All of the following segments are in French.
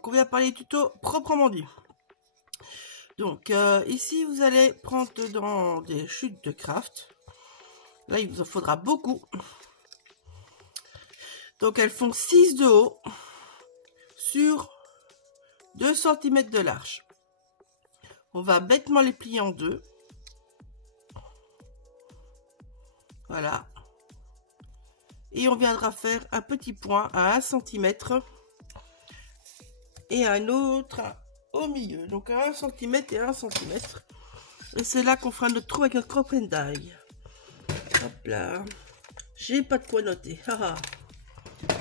Donc, on vient parler du tuto proprement dit. Donc, ici, vous allez prendre dans des chutes de craft. Là, il vous en faudra beaucoup. Donc, elles font 6 de haut sur 2 cm de large. On va bêtement les plier en deux. Voilà. Et on viendra faire un petit point à 1 cm et un autre au milieu. Donc à 1 cm et 1 cm. Et c'est là qu'on fera notre trou avec notre crop and die. Hop là. J'ai pas de quoi noter.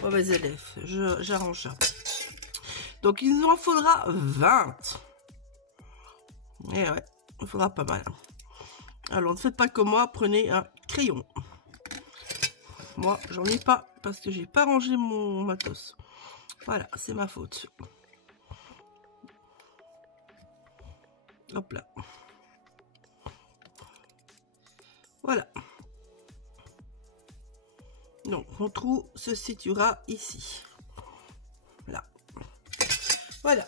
Mauvais élève. J'arrange ça. Donc il nous en faudra 20. Et ouais, il faudra pas mal. Alors ne faites pas comme moi, prenez un crayon. Moi, j'en ai pas parce que j'ai pas rangé mon matos. Voilà, c'est ma faute. Hop là. Voilà. Donc, mon trou se situera ici. Là. Voilà.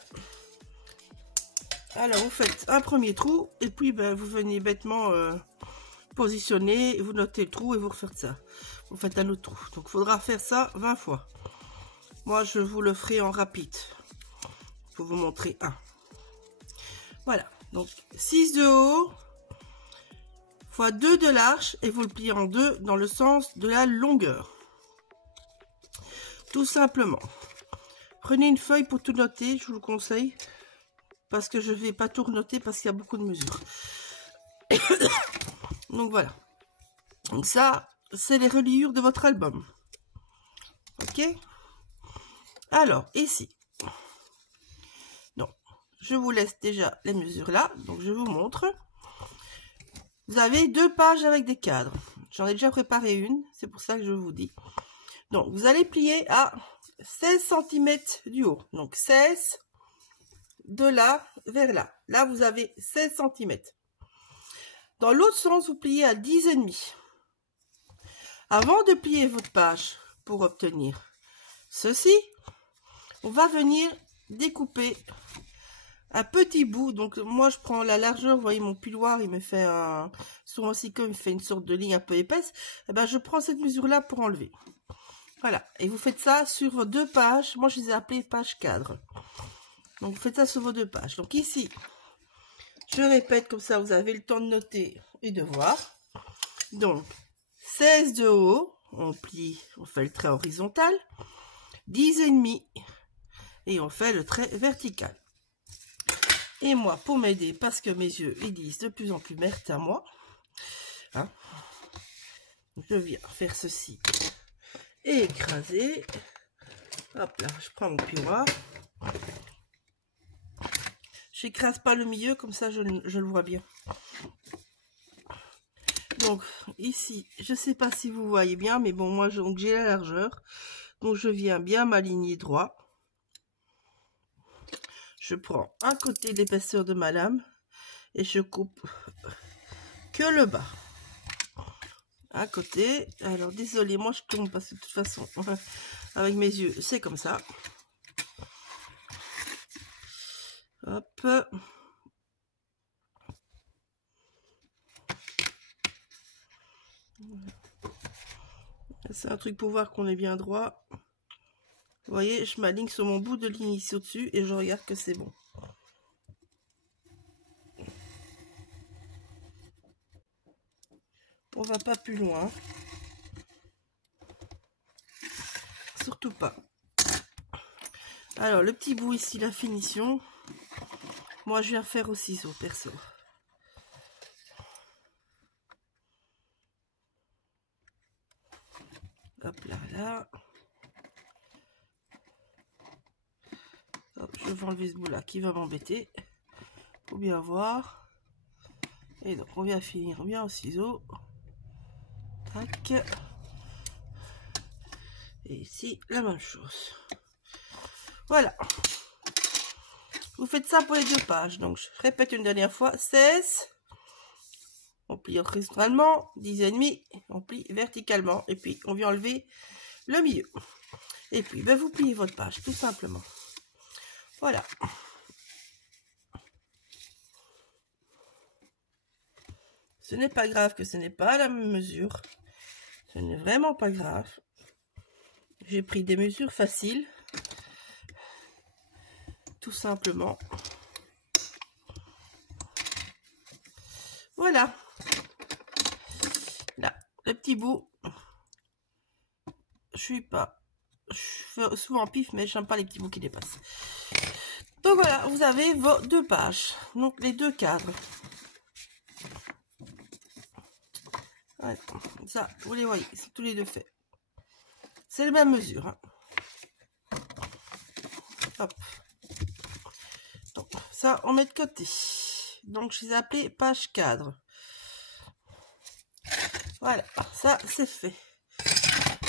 Alors, vous faites un premier trou et puis ben, vous venez bêtement positionner, vous notez le trou et vous refaites ça. Vous faites un autre trou. Donc, il faudra faire ça 20 fois. Moi, je vous le ferai en rapide. Pour vous montrer un. Voilà. Donc, 6 de haut fois 2 de large et vous le pliez en deux dans le sens de la longueur. Tout simplement. Prenez une feuille pour tout noter, je vous le conseille. Parce que je ne vais pas tout noter parce qu'il y a beaucoup de mesures. Donc, voilà. Donc, ça, c'est les reliures de votre album. Ok? Alors, ici. Donc, je vous laisse déjà les mesures là. Donc, je vous montre. Vous avez 2 pages avec des cadres. J'en ai déjà préparé une. C'est pour ça que je vous dis. Donc, vous allez plier à 16 cm du haut. Donc, 16 de là vers là. Là, vous avez 16 cm. Dans l'autre sens, vous pliez à 10,5. Avant de plier votre page pour obtenir ceci, on va venir découper un petit bout. Donc moi je prends la largeur, vous voyez mon piloir il me fait un, sur un cycle il me fait une sorte de ligne un peu épaisse. Et ben je prends cette mesure là pour enlever. Voilà, et vous faites ça sur vos 2 pages. Moi je les ai appelées pages cadres. Donc vous faites ça sur vos 2 pages. Donc ici, je répète comme ça vous avez le temps de noter et de voir. Donc 16 de haut, on plie, on fait le trait horizontal, 10,5 et on fait le trait vertical. Et moi, pour m'aider, parce que mes yeux, ils disent de plus en plus merde à moi, hein, je viens faire ceci et écraser. Hop là, je prends mon piroir. J'écrase pas le milieu, comme ça je le vois bien. Donc, ici, je sais pas si vous voyez bien, mais bon, moi, j'ai la largeur. Donc, je viens bien m'aligner droit. Je prends un côté de l'épaisseur de ma lame et je coupe que le bas. Un côté. Alors, désolé, moi, je tourne parce que de toute façon, avec mes yeux, c'est comme ça. Hop. C'est un truc pour voir qu'on est bien droit. Vous voyez, je m'aligne sur mon bout de ligne ici au-dessus et je regarde que c'est bon. On va pas plus loin. Surtout pas. Alors, le petit bout ici, la finition. Moi, je viens faire au ciseau, perso. Hop là, là. Hop, je vais enlever ce bout-là qui va m'embêter. Faut bien voir. Et donc, on vient finir bien au ciseau. Tac. Et ici, la même chose. Voilà. Vous faites ça pour les 2 pages. Donc, je répète une dernière fois. 16. On plie horizontalement. 10,5. On plie verticalement. Et puis, on vient enlever le milieu. Et puis, ben, vous pliez votre page, tout simplement. Voilà. Ce n'est pas grave que ce n'est pas la même mesure. Ce n'est vraiment pas grave. J'ai pris des mesures faciles. Tout simplement. Voilà. Là, le petit bout. Je fais souvent en pif, mais j'aime pas les petits bouts qui dépassent. Donc voilà, vous avez vos 2 pages. Donc les 2 cadres. Voilà. Ça, vous les voyez, c'est tous les 2 faits. C'est les mêmes mesures. Hein. Hop. Donc, ça, on met de côté. Donc, je les ai appelés page cadre. Voilà, ça, c'est fait.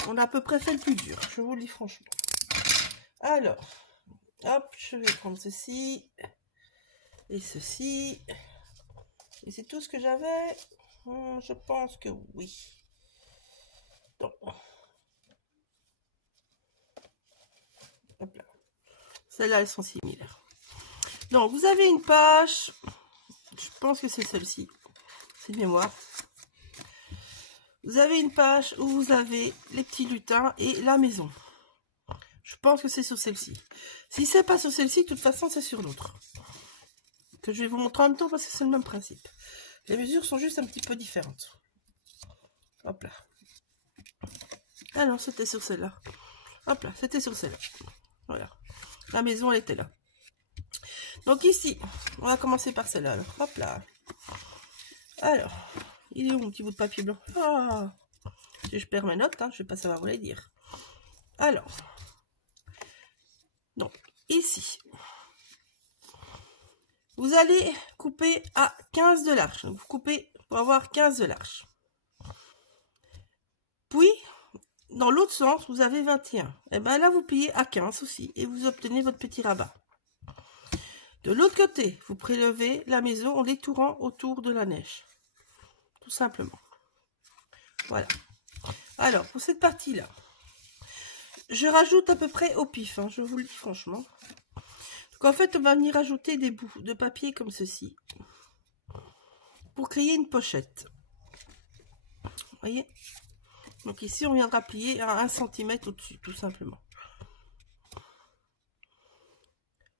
On a à peu près fait le plus dur, je vous le dis franchement. Alors, hop, je vais prendre ceci. Et ceci. Et c'est tout ce que j'avais. Je pense que oui. Donc, hop là. Celles-là, elles sont similaires. Donc, vous avez une page. Je pense que c'est celle-ci. C'est de mémoire. Vous avez une page où vous avez les petits lutins et la maison. Je pense que c'est sur celle-ci. Si c'est pas sur celle-ci, de toute façon, c'est sur l'autre. Que je vais vous montrer en même temps parce que c'est le même principe. Les mesures sont juste un petit peu différentes. Hop là. Ah non, c'était sur celle-là. Hop là, c'était sur celle-là. Voilà. La maison, elle était là. Donc ici, on va commencer par celle-là. Hop là. Alors, il est où mon petit bout de papier blanc? Ah, si je perds mes notes, hein, je vais pas savoir vous les dire. Alors, donc, ici, vous allez couper à 15 de large. Donc, vous coupez pour avoir 15 de large. Puis, dans l'autre sens, vous avez 21. Et bien là, vous pliez à 15 aussi et vous obtenez votre petit rabat. De l'autre côté, vous prélevez la maison en détourant autour de la neige. Tout simplement. Voilà. Alors, pour cette partie-là, je rajoute à peu près au pif, hein, je vous le dis franchement. Donc, en fait, on va venir rajouter des bouts de papier comme ceci. Pour créer une pochette. Vous voyez? Donc ici, on viendra plier à 1 cm au-dessus, tout simplement.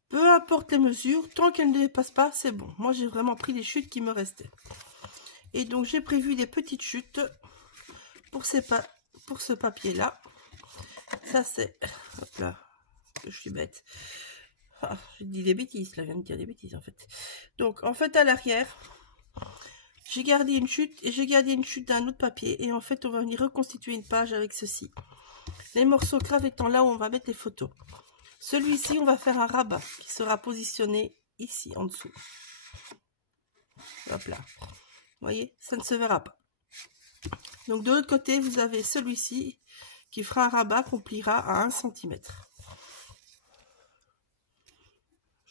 Peu importe les mesures, tant qu'elles ne dépassent pas, c'est bon. Moi, j'ai vraiment pris les chutes qui me restaient. Et donc, j'ai prévu des petites chutes pour ce papier-là. Ça, c'est... Hop là, je suis bête. Ah, j'ai dit des bêtises, là, je viens de dire des bêtises, en fait. Donc, en fait, à l'arrière, j'ai gardé une chute et j'ai gardé une chute d'un autre papier. Et en fait, on va venir reconstituer une page avec ceci. Les morceaux gravés étant là où on va mettre les photos. Celui-ci, on va faire un rabat qui sera positionné ici, en dessous. Hop là. Vous voyez, ça ne se verra pas. Donc, de l'autre côté, vous avez celui-ci qui fera un rabat qu'on pliera à 1 cm.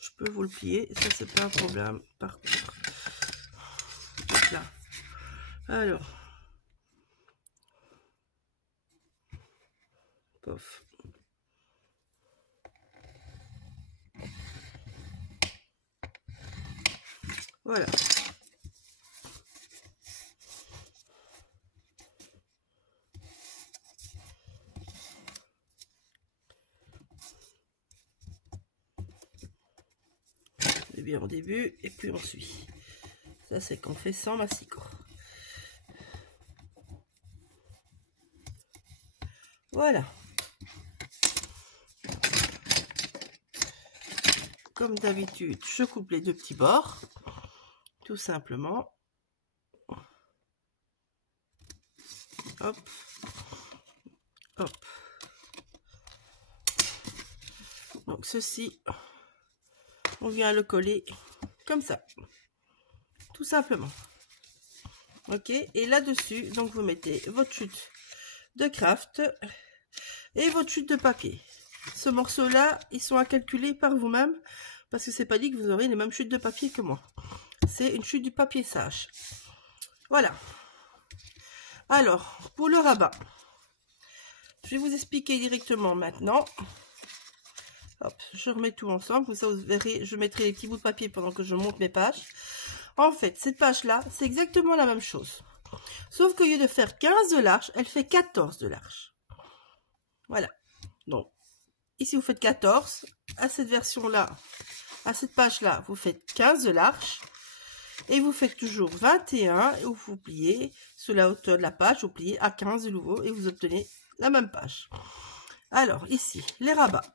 Je peux vous le plier, ça, c'est pas un problème, par contre. Hop là. Alors. Pof. Voilà. C'est bien au début et puis on suit. Ça, c'est qu'on fait sans massicot. Voilà. Comme d'habitude, je coupe les 2 petits bords. Tout simplement. Hop. Hop. Donc ceci, on vient le coller comme ça. Tout simplement. Ok. Et là-dessus, donc vous mettez votre chute de craft et votre chute de papier. Ce morceau-là, ils sont à calculer par vous-même parce que c'est pas dit que vous aurez les mêmes chutes de papier que moi. C'est une chute du papier sage. Voilà. Alors, pour le rabat, je vais vous expliquer directement maintenant. Hop, je remets tout ensemble, comme ça vous verrez, je mettrai les petits bouts de papier pendant que je monte mes pages. En fait, cette page-là, c'est exactement la même chose. Sauf qu'au lieu de faire 15 de large, elle fait 14 de large. Voilà. Donc, ici vous faites 14. À cette version-là, à cette page-là, vous faites 15 de large. Et vous faites toujours 21 et vous pliez sur la hauteur de la page, vous pliez à 15 de nouveau et vous obtenez la même page. Alors, ici, les rabats.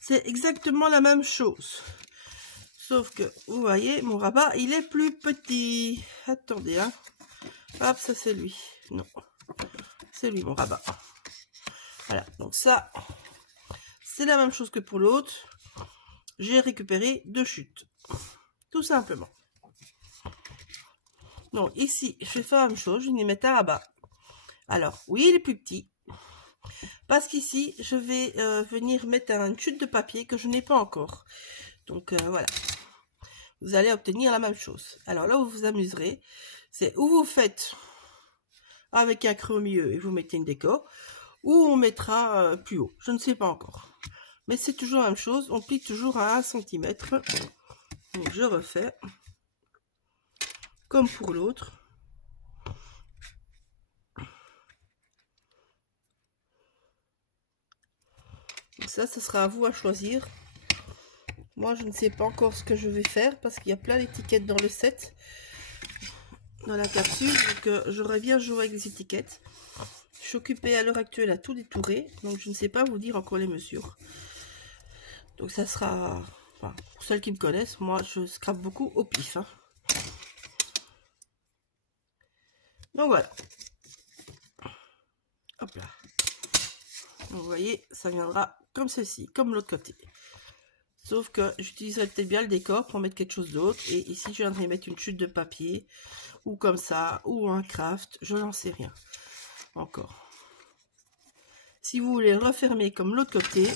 C'est exactement la même chose. Sauf que, vous voyez, mon rabat, il est plus petit. Attendez, hein. Hop, ça c'est lui. Non. C'est lui, mon rabat. Voilà, donc ça, c'est la même chose que pour l'autre. J'ai récupéré 2 chutes. Tout simplement. Donc, ici, je vais faire la même chose. Je vais mettre un rabat. Alors, oui, il est plus petit. Parce qu'ici, je vais venir mettre une chute de papier que je n'ai pas encore. Donc, voilà. Vous allez obtenir la même chose. Alors là où vous vous amuserez, c'est où vous faites avec un creux au milieu et vous mettez une déco, ou on mettra plus haut. Je ne sais pas encore. Mais c'est toujours la même chose. On plie toujours à 1 cm. Donc, je refais. Comme pour l'autre. Ça, ce sera à vous à choisir. Moi, je ne sais pas encore ce que je vais faire parce qu'il y a plein d'étiquettes dans le set, dans la capsule. Donc, j'aurais bien joué avec les étiquettes. Je suis occupée à l'heure actuelle à tout détourer. Donc, je ne sais pas vous dire encore les mesures. Donc, ça sera... Enfin, pour celles qui me connaissent, moi, je scrape beaucoup au pif. Hein. Donc, voilà. Hop là. Donc, vous voyez, ça viendra comme ceci, comme l'autre côté. Sauf que j'utiliserai peut-être bien le décor pour mettre quelque chose d'autre. Et ici, je viendrai mettre une chute de papier. Ou comme ça, ou un craft. Je n'en sais rien. Encore. Si vous voulez refermer comme l'autre côté,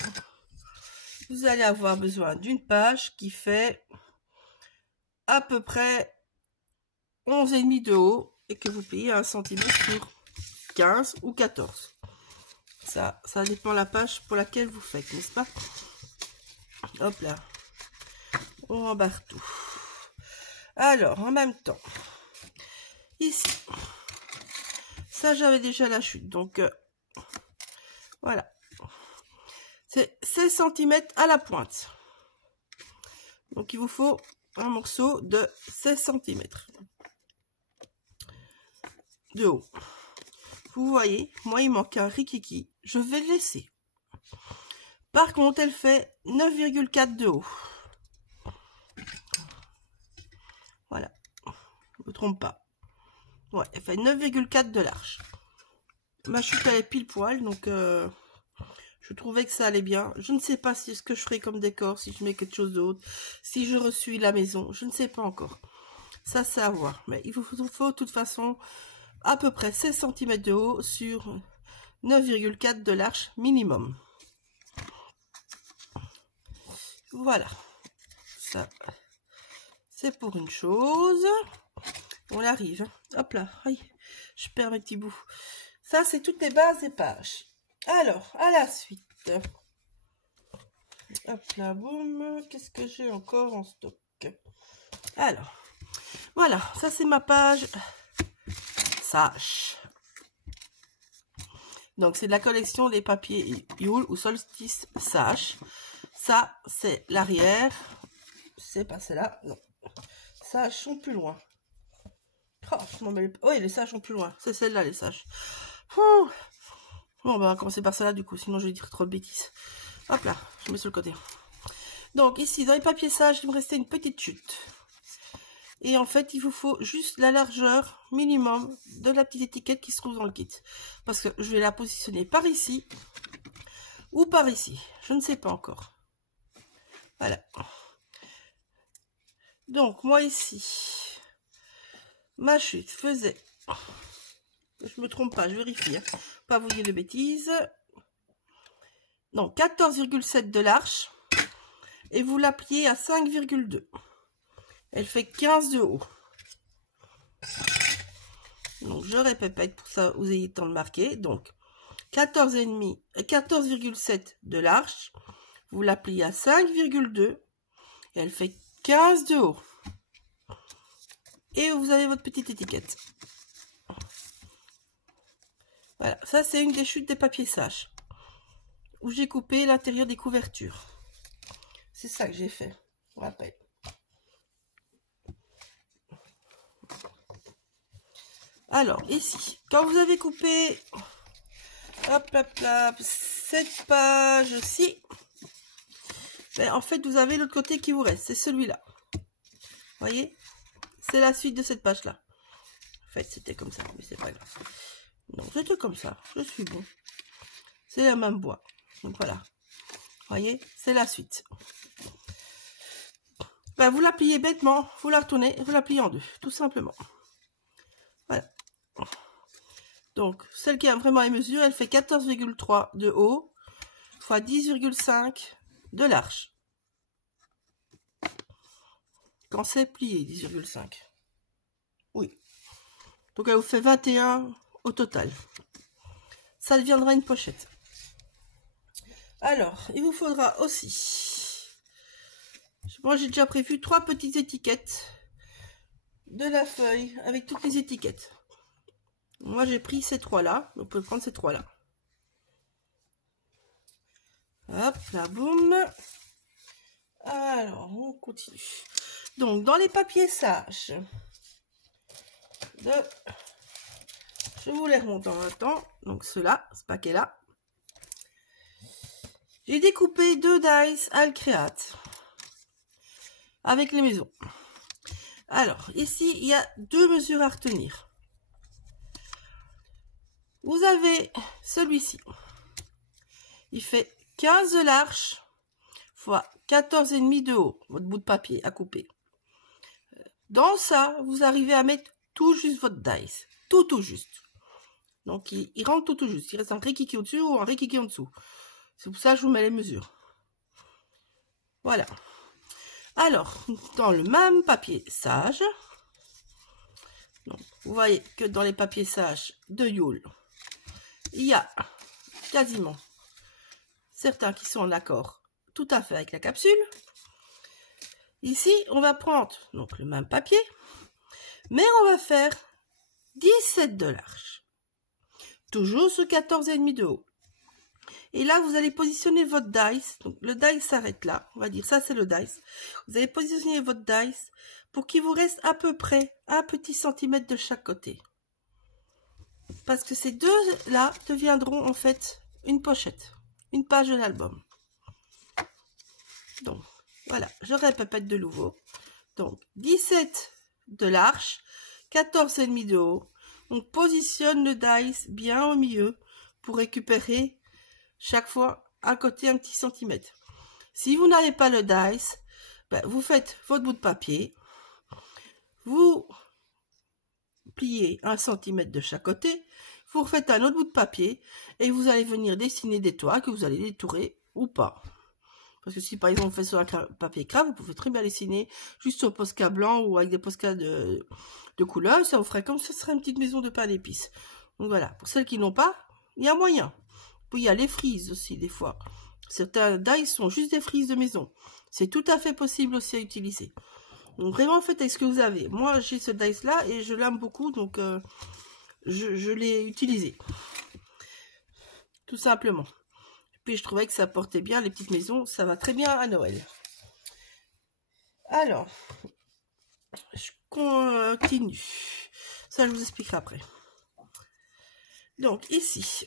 vous allez avoir besoin d'une page qui fait à peu près 11,5 de haut. Et que vous pliez à 1 cm sur 15 ou 14. Ça dépend de la page pour laquelle vous faites, n'est-ce pas? Hop là. On rembarre tout. Alors, en même temps, ici, ça j'avais déjà la chute, donc voilà. C'est 16 cm à la pointe. Donc, il vous faut un morceau de 16 cm de haut. Vous voyez, moi il manque un rikiki. Je vais le laisser. Par contre, elle fait 9,4 de haut. Voilà. Je ne me trompe pas. Ouais, elle fait 9,4 de large. Ma chute elle est pile poil, donc je trouvais que ça allait bien. Je ne sais pas ce que je ferai comme décor, si je mets quelque chose d'autre, si je ressuis la maison, je ne sais pas encore. Ça, c'est à voir. Mais il vous faut de toute façon à peu près 16 cm de haut sur 9,4 de large minimum. Voilà. Ça, c'est pour une chose. On arrive. Hop là. Aïe, je perds mes petits bouts. Ça, c'est toutes les bases des pages. Alors, à la suite. Hop là, boum. Qu'est-ce que j'ai encore en stock? Alors, voilà. Ça, c'est ma page Sache. Donc, c'est de la collection des papiers Yule ou Solstice Sache. Ça, c'est l'arrière. C'est pas celle-là. Non. Saches sont plus loin. Oh, je m'en mêle... Oui, les sages sont plus loin. C'est celle-là, les sages. Bon, on va commencer par celle-là, du coup. Sinon, je vais dire trop de bêtises. Hop là, je mets sur le côté. Donc, ici, dans les papiers sages, il me restait une petite chute. Et en fait, il vous faut juste la largeur minimum de la petite étiquette qui se trouve dans le kit. Parce que je vais la positionner par ici ou par ici. Je ne sais pas encore. Voilà. Donc, moi ici, ma chute faisait... Je me trompe pas, je vérifie. Hein, pas vous dire de bêtises. Donc, 14,7 de large. Et vous la pliez à 5,2. Elle fait 15 de haut. Donc, je répète pour ça, vous ayez le temps de marquer. Donc, 14,7 de large Vous la pliez à 5,2 et elle fait 15 de haut. Et vous avez votre petite étiquette. Voilà, ça c'est une des chutes des papiers sages où j'ai coupé l'intérieur des couvertures. C'est ça que j'ai fait, je vous rappelle. Alors, ici, quand vous avez coupé, hop, hop, hop, cette page-ci, ben, en fait, vous avez l'autre côté qui vous reste, c'est celui-là. Voyez? C'est la suite de cette page-là. En fait, c'était comme ça, mais c'est pas grave. Non, c'était comme ça, je suis bon. C'est le même bois. Donc voilà. Voyez, c'est la suite. Ben, vous la pliez bêtement, vous la retournez, vous la pliez en deux, tout simplement. Voilà. Donc, celle qui a vraiment les mesures, elle fait 14,3 de haut, fois 10,5 de large. Quand c'est plié, 10,5. Oui. Donc, elle vous fait 21 au total. Ça deviendra une pochette. Alors, il vous faudra aussi... Moi, j'ai déjà prévu 3 petites étiquettes de la feuille avec toutes les étiquettes. Moi, j'ai pris ces 3-là. Vous pouvez prendre ces 3-là. Hop, là, boum. Alors, on continue. Donc, dans les papiers sages, je vous les remonte en même temps. Donc, ceux-là, ce paquet-là. J'ai découpé 2 dice Alcreate avec les maisons. Alors, ici, il y a 2 mesures à retenir. Vous avez celui-ci. Il fait 15 de large fois 14,5 de haut, votre bout de papier à couper. Dans ça, vous arrivez à mettre tout juste votre dice. Tout juste. Donc, il rentre tout juste. Il reste un rikiki au-dessus ou un rikiki en dessous. C'est pour ça que je vous mets les mesures. Voilà. Alors, dans le même papier sage, donc, vous voyez que dans les papiers sages de Yule, il y a quasiment certains qui sont en accord tout à fait avec la capsule. Ici, on va prendre donc le même papier, mais on va faire 17 de large. Toujours ce 14,5 de haut. Et là, vous allez positionner votre dice. Donc, le dice s'arrête là. On va dire ça, c'est le dice. Vous allez positionner votre dice pour qu'il vous reste à peu près un petit centimètre de chaque côté. Parce que ces deux-là deviendront en fait une pochette, une page de l'album. Donc, voilà, je répète de nouveau. Donc, 17 de large, 14,5 de haut. On positionne le dice bien au milieu pour récupérer chaque fois à côté un petit centimètre. Si vous n'avez pas le dice, ben, vous faites votre bout de papier, vous pliez 1 centimètre de chaque côté, vous refaites un autre bout de papier et vous allez venir dessiner des toits que vous allez détourer ou pas. Parce que si par exemple vous faites sur un papier craft, vous pouvez très bien dessiner juste au Posca blanc ou avec des Posca de couleur, ça vous ferait comme ce serait une petite maison de pain d'épices. Donc voilà, pour celles qui n'ont pas, il y a moyen. Puis il y a les frises aussi des fois. Certains dice sont juste des frises de maison. C'est tout à fait possible aussi à utiliser. Donc vraiment faites avec ce que vous avez. Moi j'ai ce dice là et je l'aime beaucoup donc je l'ai utilisé. Tout simplement. Puis je trouvais que ça portait bien les petites maisons. Ça va très bien à Noël. Alors, je continue. Ça je vous expliquerai après. Donc ici,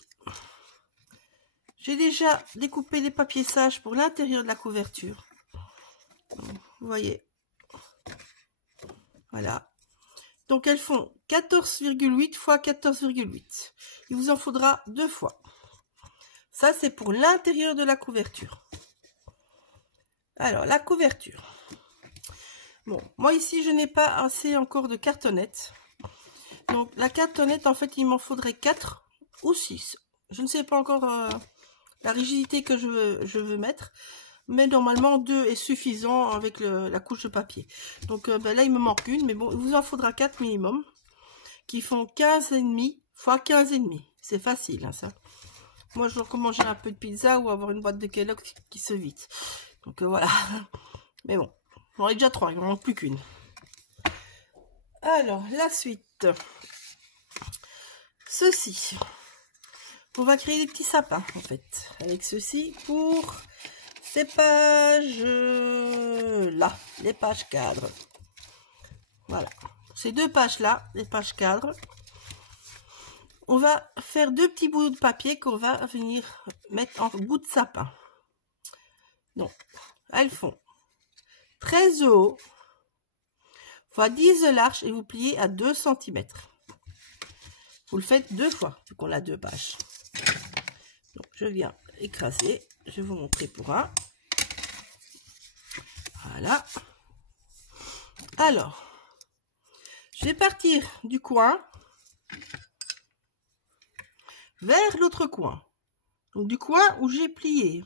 j'ai déjà découpé les papiers sages pour l'intérieur de la couverture. Vous voyez. Voilà. Donc elles font 14,8 fois 14,8. Il vous en faudra 2 fois. Ça c'est pour l'intérieur de la couverture. Alors la couverture. Bon, moi ici je n'ai pas assez encore de cartonnettes. Donc la cartonnette en fait il m'en faudrait 4 ou 6. Je ne sais pas encore la rigidité que je veux mettre. Mais normalement 2 est suffisant avec la couche de papier. Donc ben là il me manque une, mais bon, il vous en faudra 4 minimum. Qui font 15,5 fois 15,5. C'est facile hein, ça. Moi, je recommande manger un peu de pizza ou avoir une boîte de Kellogg's qui se vide. Donc voilà. Mais bon, j'en ai déjà 3, il m'en manque plus qu'une. Alors, la suite. Ceci. On va créer des petits sapins, en fait. Avec ceci pour ces pages là, les pages cadres. Voilà. Ces deux pages-là, les pages cadres. On va faire deux petits bouts de papier qu'on va venir mettre en bout de sapin. Donc, elles font 13 de haut, fois 10 de large et vous pliez à 2 cm. Vous le faites 2 fois, vu qu'on a 2 pages. Donc, je viens écraser. Je vais vous montrer pour un. Voilà. Alors, je vais partir du coin vers l'autre coin. Donc, du coin où j'ai plié.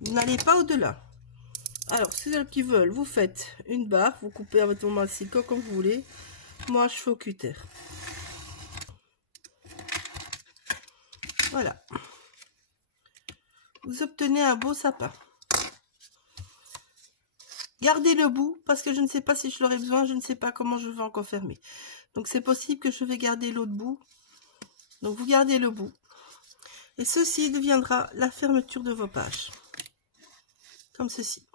Vous n'allez pas au-delà. Alors, ceux qui veulent, vous faites une barre, vous coupez avec votre masticot comme vous voulez. Moi, je fais au cutter. Voilà. Vous obtenez un beau sapin. Gardez le bout, parce que je ne sais pas si je l'aurai besoin, je ne sais pas comment je vais encore fermer. Donc, c'est possible que je vais garder l'autre bout. Donc, vous gardez le bout. Et ceci deviendra la fermeture de vos pages. Comme ceci.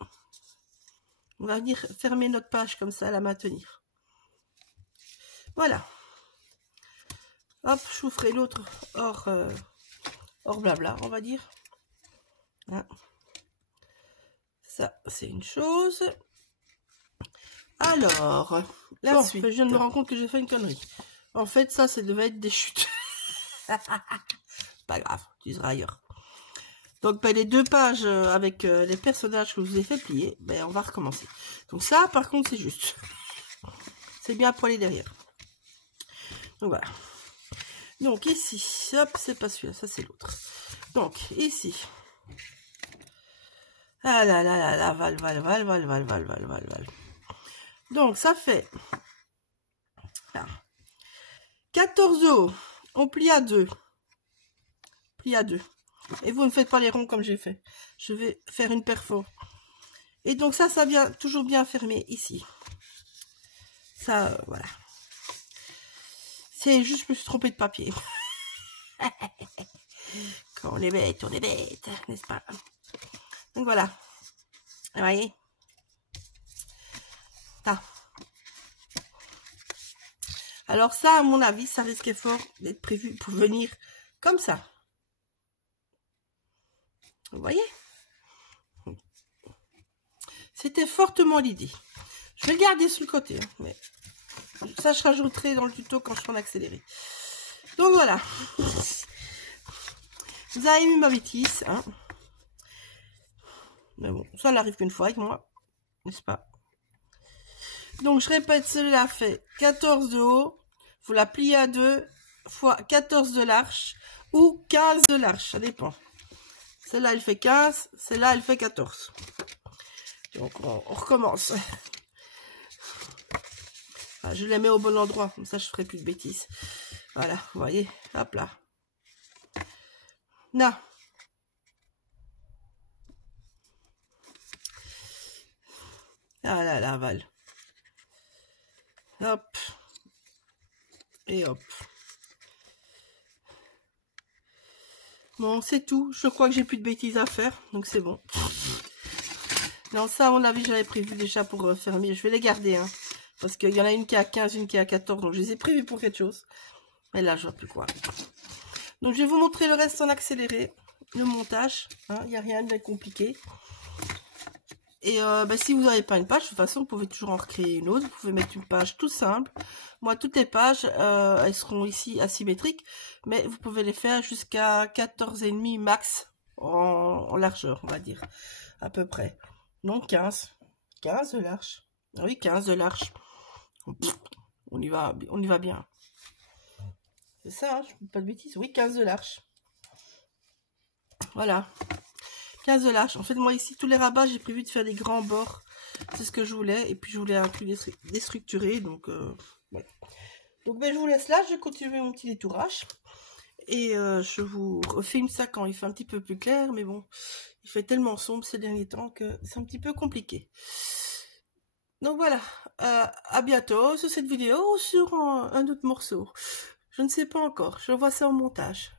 On va venir fermer notre page comme ça, la maintenir. Voilà. Hop, je vous ferai l'autre hors blabla, on va dire. Hein. Ça, c'est une chose. Alors, la suite. Je viens de me rendre compte que j'ai fait une connerie. En fait, ça devait être des chutes. Pas grave, tu seras ailleurs. Donc, les deux pages avec les personnages que je vous ai fait plier, on va recommencer. Donc ça, par contre, c'est juste. C'est bien pour aller derrière. Donc, voilà. Donc, ici, hop, c'est pas celui-là, ça, c'est l'autre. Donc, ici. Ah là là là là, val. Donc, ça fait 14 de haut. On plie à 2. Plie à 2. Et vous ne faites pas les ronds comme j'ai fait. Je vais faire une perfo. Et donc ça vient toujours bien fermé ici. Ça, voilà. C'est juste, je me suis trompée de papier. Quand on est bête, n'est-ce pas? Donc voilà. Vous voyez? Ça. Alors ça, à mon avis, ça risquait fort d'être prévu pour venir comme ça. Vous voyez? C'était fortement l'idée. Je vais le garder sur le côté. Hein, mais ça, je rajouterai dans le tuto quand je serai en accéléré. Donc voilà. Vous avez mis ma bêtise. Hein. Mais bon, ça n'arrive qu'une fois avec moi. N'est-ce pas? Donc, je répète, celui-là fait 14 de haut. Vous la pliez à 2 fois 14 de large ou 15 de large. Ça dépend. Celle-là, elle fait 15. Celle-là, elle fait 14. Donc, on recommence. Enfin, je les mets au bon endroit. Comme ça, je ne ferai plus de bêtises. Voilà, vous voyez. Hop là. Là. Ah là là, Val. Hop. Et hop. Bon, c'est tout. Je crois que j'ai plus de bêtises à faire. Donc, c'est bon. Non, ça, à mon avis, j'avais prévu déjà pour fermer. Je vais les garder, hein. Parce qu'il y en a une qui est à 15, une qui est à 14. Donc, je les ai prévus pour quelque chose. Mais là, je vois plus quoi. Donc, je vais vous montrer le reste en accéléré. Le montage. Hein, il n'y a rien de compliqué. Et si vous n'avez pas une page, de toute façon, vous pouvez toujours en recréer une autre. Vous pouvez mettre une page tout simple. Moi, toutes les pages, elles seront ici asymétriques. Mais vous pouvez les faire jusqu'à 14,5 max en largeur, on va dire. À peu près. Non, 15. 15 de large. Oui, 15 de large. On y va bien. C'est ça, hein, je ne fais pas de bêtises. Oui, 15 de large. Voilà. 15 de large. En fait, moi, ici, tous les rabats, j'ai prévu de faire des grands bords. C'est ce que je voulais. Et puis, je voulais un truc déstructuré. Donc, voilà. Donc ben, je vous laisse là, je vais continuer mon petit détourage. Et je vous refilme ça quand il fait un petit peu plus clair, mais bon, il fait tellement sombre ces derniers temps que c'est un petit peu compliqué. Donc voilà, à bientôt sur cette vidéo ou sur un autre morceau. Je ne sais pas encore, je vois ça au montage.